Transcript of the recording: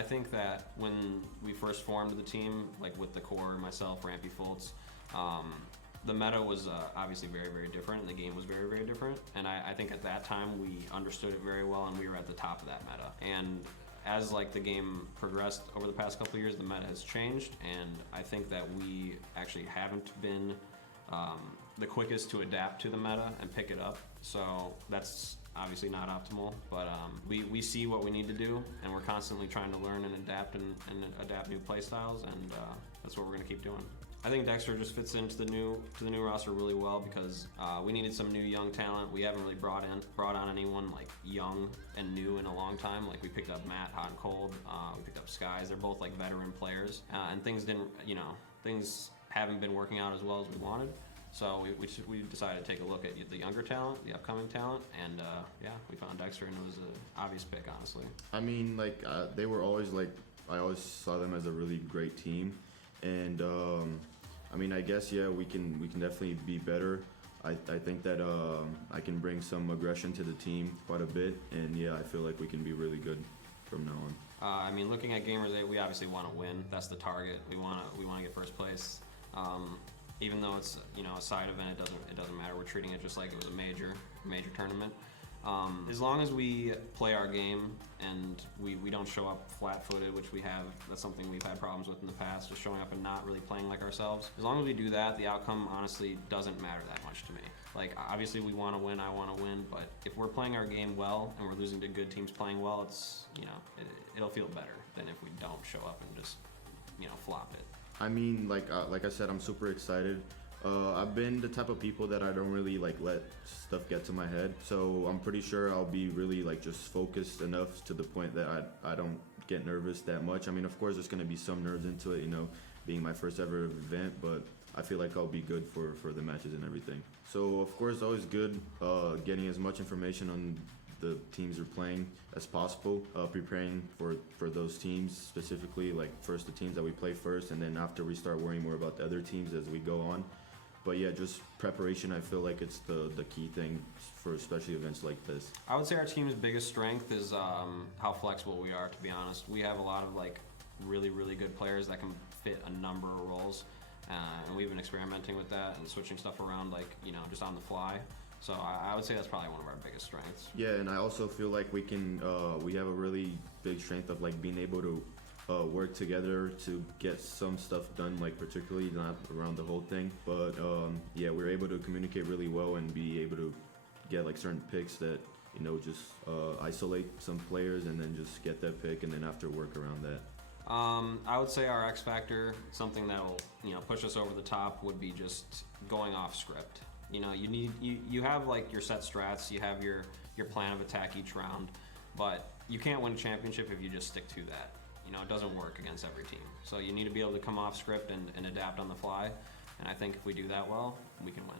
I think that when we first formed the team, like with the core, myself, Rampy Fultz, the meta was obviously very, very different, and the game was very, very different. And I think at that time we understood it very well, and we were at the top of that meta. And as like the game progressed over the past couple of years, the meta has changed, and I think that we actually haven't been the quickest to adapt to the meta and pick it up. So that's obviously not optimal, but we see what we need to do, and we're constantly trying to learn and adapt adapt new play styles, and that's what we're going to keep doing. I think Dexter just fits into the new roster really well because we needed some new young talent. We haven't really brought on anyone like young and new in a long time. Like we picked up Matt, Hot and Cold. We picked up Skies. They're both like veteran players, and things haven't been working out as well as we wanted. So we decided to take a look at the younger talent, the upcoming talent, and yeah, we found Dexter, and it was an obvious pick, honestly. I mean, like they were always like, I always saw them as a really great team, and I mean, I guess yeah, we can definitely be better. I think that I can bring some aggression to the team quite a bit, and yeah, I feel like we can be really good from now on. I mean, looking at Gamrs8, we obviously want to win. That's the target. We want to get first place. Even though it's a side event, it doesn't matter. We're treating it just like it was a major tournament. As long as we play our game and we don't show up flat-footed, which we have, that's something we've had problems with in the past, just showing up and not really playing like ourselves. As long as we do that, the outcome honestly doesn't matter that much to me. Like obviously we want to win, I want to win, but if we're playing our game well and we're losing to good teams playing well, it's it'll feel better than if we don't show up and just flop it. I mean, like I said, I'm super excited. I've been the type of people that I don't really like let stuff get to my head, so I'm pretty sure I'll be really like just focused enough to the point that I don't get nervous that much. I mean, of course, there's gonna be some nerves into it, being my first ever event, but I feel like I'll be good for the matches and everything. So of course, always good getting as much information on the teams are playing as possible, preparing for those teams specifically, like first the teams that we play first, and then after we start worrying more about the other teams as we go on. But yeah, just preparation, I feel like it's the key thing for especially events like this. I would say our team's biggest strength is how flexible we are, to be honest. We have a lot of like really, really good players that can fit a number of roles, and we've been experimenting with that and switching stuff around just on the fly. So I would say that's probably one of our biggest strengths. Yeah, and I also feel like we have a really big strength of like being able to work together to get some stuff done, like particularly not around the whole thing, but yeah, we're able to communicate really well and be able to get like certain picks that just isolate some players and then just get that pick and then after work around that. I would say our X factor, something that will push us over the top, would be just going off script. You have like your set strats, you have your plan of attack each round, but you can't win a championship if you just stick to that. It doesn't work against every team. So you need to be able to come off script and adapt on the fly, and I think if we do that well, we can win.